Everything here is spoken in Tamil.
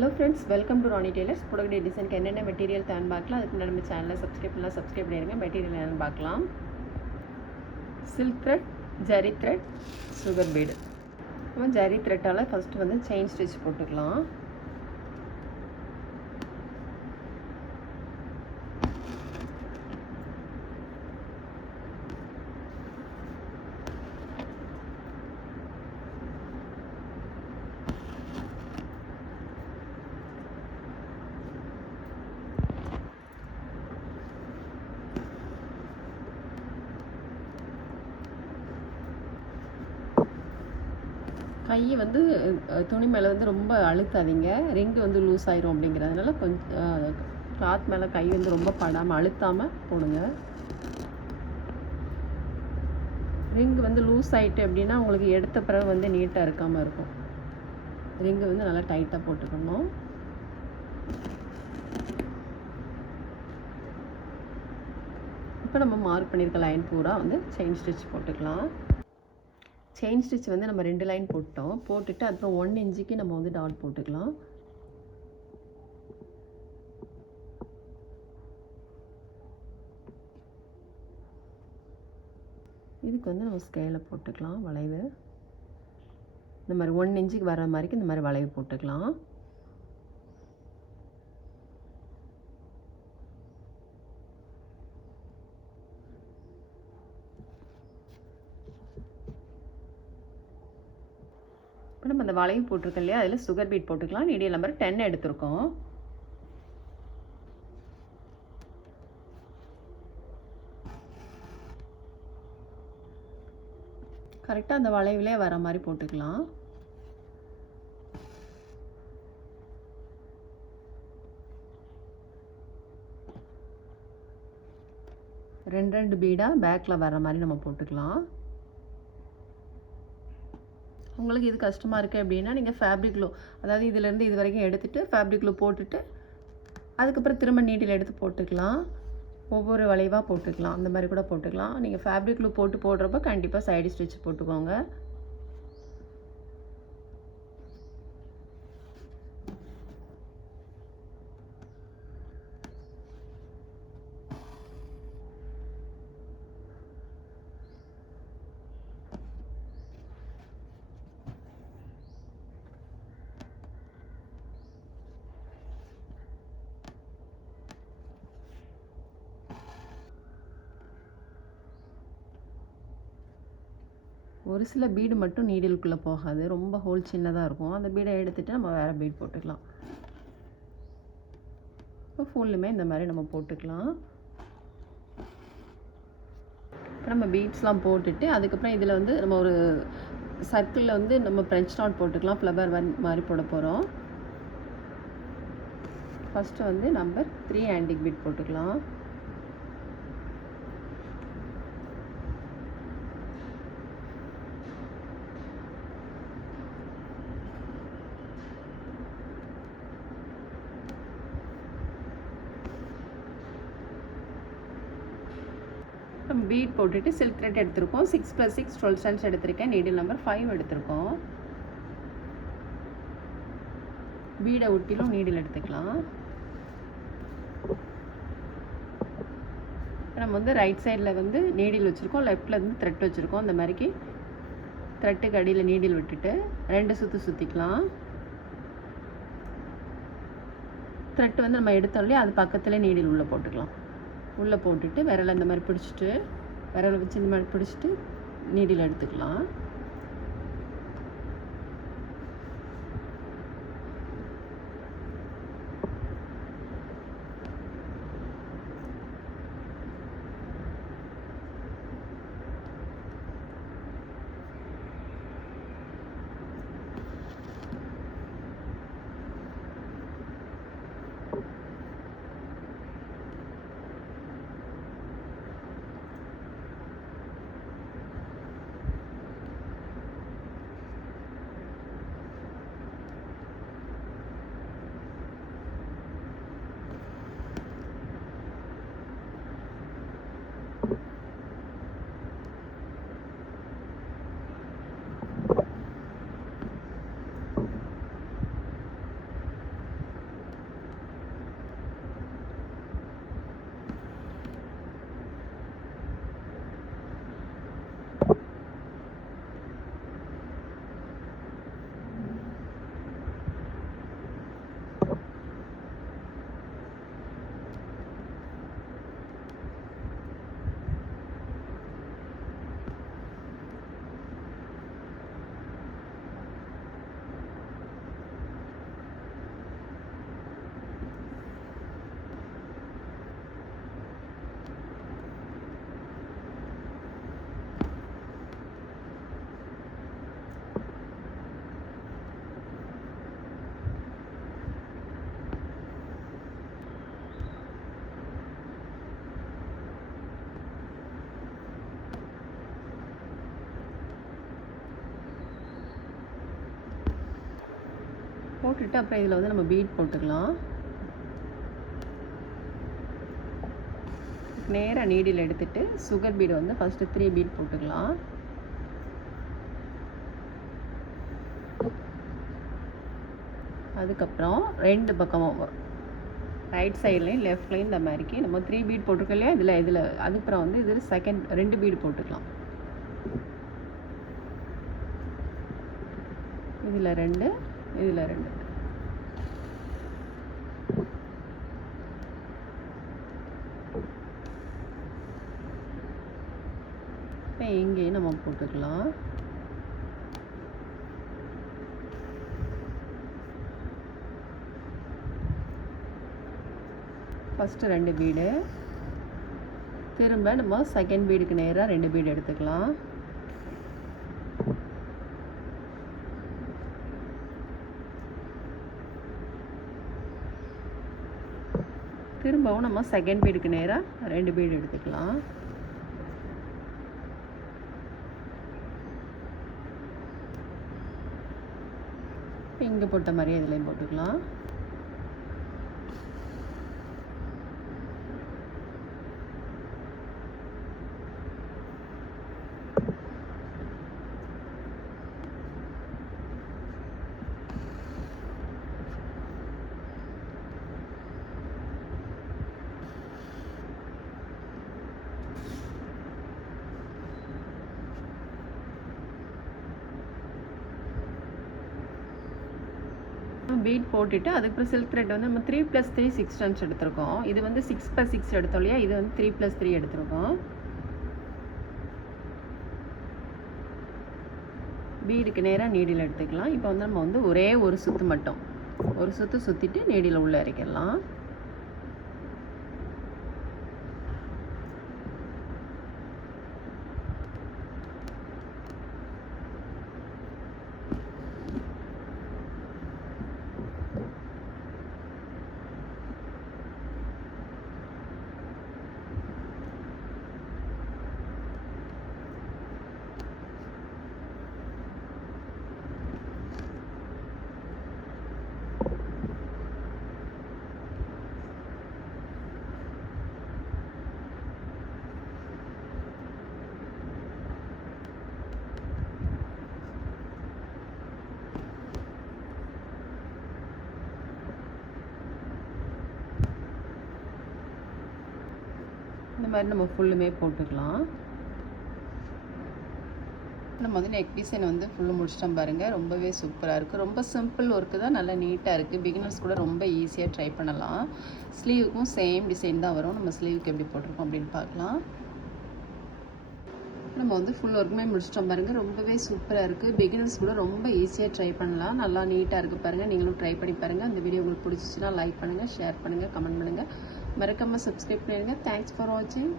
Hello friends, welcome to Rani Tailors. புடகடை டிசைனுக்கு என்னென்ன மெட்டீரியல் தேவைன்னு பார்க்கலாம். அதுக்கு முன்னாடி நம்ம சேனலில் சப்ஸ்கிரைப் பண்ணிடுங்க. மெட்டீரியல் என்னென்னு பார்க்கலாம். Silk thread, zari thread, sugar bead. நம்ம ஜரி த்ரெட்டால் ஃபஸ்ட்டு வந்து செயின் ஸ்டிச் போட்டுக்கலாம். கை வந்து துணி மேலே வந்து ரொம்ப அழுத்தாதீங்க, ரிங்கு வந்து லூஸ் ஆயிரும் அப்படிங்கிறதுனால கொஞ்சம் கிளாத் மேலே கை வந்து ரொம்ப படாமல் அழுத்தாமல் போடுங்க. ரிங்கு வந்து லூஸ் ஆகிட்டு அப்படின்னா உங்களுக்கு எடுத்த பிறகு வந்து நீட்டாக இருக்காமல் இருக்கும். ரிங்கு வந்து நல்லா டைட்டாக போட்டுக்கணும். இப்போ நம்ம மார்க் பண்ணியிருக்க லைன் பூரா வந்து செயின் ஸ்டிச் போட்டுக்கலாம். செயின் ஸ்டிச் வந்து நம்ம 2 லைன் போட்டுட்டு அப்புறம் 1 இன்ச்சுக்கு நம்ம வந்து டாட் போட்டுக்கலாம். இதுக்கு வந்து நம்ம ஸ்கேலை போட்டுக்கலாம். வளைவு இந்த மாதிரி 1 இன்ச்சுக்கு வர மாதிரிக்கு இந்த மாதிரி வளைவு போட்டுக்கலாம். இப்போ நம்ம அந்த வளைவு போட்டிருக்கோம் இல்லையா, அதில் சுகர் பீட் போட்டுக்கலாம். நீடியல் நம்பர் 10 எடுத்திருக்கோம். கரெக்டாக அந்த வளைவுலே வர மாதிரி போட்டுக்கலாம். ரெண்டு பீடாக பேக்கில் வர மாதிரி நம்ம போட்டுக்கலாம். உங்களுக்கு இது கஷ்டமாக இருக்குது அப்படின்னா நீங்கள் ஃபேப்ரிக் க்ளூ, அதாவது இதிலேருந்து இது வரைக்கும் எடுத்துகிட்டு ஃபேப்ரிக் க்ளூ போட்டுட்டு அதுக்கப்புறம் திரும்ப நீடில் எடுத்து போட்டுக்கலாம். ஒவ்வொரு வளைவாக போட்டுக்கலாம். அந்த மாதிரி கூட போட்டுக்கலாம். நீங்கள் ஃபேப்ரிக் க்ளூ போடுறப்ப கண்டிப்பாக சைடு ஸ்டிச் போட்டுக்கோங்க. ஒரு சில பீடு மட்டும் நீடிலுக்குள்ளே போகாது, ரொம்ப ஹோல் சின்னதாக இருக்கும். அந்த பீடை எடுத்துகிட்டு நம்ம வேறு பீட் போட்டுக்கலாம். இப்போ ஃபுல்லுமே இந்த மாதிரி நம்ம போட்டுக்கலாம். இப்போ நம்ம பீட்ஸ்லாம் போட்டுட்டு அதுக்கப்புறம் இதில் வந்து நம்ம ஒரு சர்க்கிளில் வந்து நம்ம ஃப்ரெஞ்ச் நாட் போட்டுக்கலாம். ஃப்ளவர் மாதிரி போட போகிறோம். ஃபஸ்ட்டு வந்து நம்பர் 3 ஆன்டிக் பீட் போட்டுக்கலாம். நம்ம பீட் போட்டுட்டு சில்க் த்ரெட் எடுத்திருக்கோம். 6 + 6 12 ஸ்டான்ஸ் எடுத்திருக்கேன். நீடில் நம்பர் 5 எடுத்திருக்கோம். பீடை ஒட்டிலும் நீடில் எடுத்துக்கலாம். நம்ம வந்து ரைட் சைடில் வந்து நீடில் வச்சுருக்கோம், லெஃப்டில் வந்து த்ரெட் வச்சுருக்கோம். இந்த மாதிரிக்கு த்ரெட்டுக்கு அடியில் நீடில் விட்டுட்டு 2 சுற்று சுற்றிக்கலாம். த்ரெட்டு வந்து நம்ம எடுத்தோம்லையே அது பக்கத்தில் நீடில் உள்ளே போட்டுக்கலாம். உள்ளே போட்டுட்டு விரலை இந்த மாதிரி பிடிச்சிட்டு, விரலை வச்சு இந்த மாதிரி பிடிச்சிட்டு நீடில் எடுத்துக்கலாம். போட்டுட்டு அப்புறம் இதில் வந்து நம்ம பீட் போட்டுக்கலாம். நேராக நீடில் எடுத்துட்டு சுகர் பீடை வந்து ஃபஸ்ட்டு 3 பீட் போட்டுக்கலாம். அதுக்கப்புறம் 2 பக்கமும் ரைட் சைட்லேயும் லெஃப்ட்லேயும் இந்த மாதிரிக்கு நம்ம 3 பீட் போட்டிருக்கோம் இல்லையா, இதில் அதுக்கப்புறம் வந்து இதில் செகண்ட் 2 பீடு போட்டுக்கலாம். இதில் 2, இதில் 2. இங்கேயும் நம்ம போட்டுக்கலாம். ஃபஸ்ட்டு 2 பீடு, திரும்ப நம்ம செகண்ட் பீடுக்கு நேராக 2 பீடு எடுத்துக்கலாம். திரும்பவும் நம்ம செகண்ட் பீடுக்கு நேராக 2 பீடு எடுத்துக்கலாம். இங்கே போட்ட மாதிரியே இதுலேயும் போட்டுக்கலாம். பீட் போட்டுட்டு அதுக்கப்புறம் சில்க் த்ரெட் வந்து நம்ம 3+3 6 டைம்ஸ் எடுத்திருக்கோம். இது வந்து 6+6 எடுத்தோம் இல்லையா, இது வந்து 3+3 எடுத்திருக்கோம். பீடுக்கு நேராக நீடில் எடுத்துக்கலாம். இப்போ வந்து நம்ம வந்து ஒரே ஒரு சுற்று மட்டும் ஒரு சுற்று சுற்றிட்டு நீடில் உள்ளே இறக்கிடலாம். இந்த மாதிரி நம்ம ஃபுல்லுமே போட்டுக்கலாம். நம்ம வந்து நெக் டிசைன் வந்து ஃபுல்லு முடிச்சிட்டோம் பாருங்கள். ரொம்பவே சூப்பராக இருக்குது. ரொம்ப சிம்பிள் ஒர்க்கு தான், நல்லா நீட்டாக இருக்குது. பிகினர்ஸ் கூட ரொம்ப ஈஸியாக ட்ரை பண்ணலாம். ஸ்லீவுக்கும் சேம் டிசைன் தான் வரும். நம்ம ஸ்லீவுக்கு எப்படி போட்டிருக்கோம் அப்படின்னு பார்க்கலாம். நம்ம வந்து ஃபுல் ஒர்க்குமே முடிச்சிட்டோம் பாருங்கள். ரொம்பவே சூப்பராக இருக்குது. பிகினர்ஸ் கூட ரொம்ப ஈஸியாக ட்ரை பண்ணலாம். நல்லா நீட்டாக இருக்குது பாருங்கள். நீங்களும் ட்ரை பண்ணி பாருங்கள். அந்த வீடியோ உங்களுக்கு பிடிச்சிச்சின்னா லைக் பண்ணுங்கள், ஷேர் பண்ணுங்கள், கமெண்ட் பண்ணுங்கள். மறக்காமல் சப்ஸ்கிரைப் பண்ணிடுங்க. தேங்க்ஸ் ஃபார் வாட்சிங்.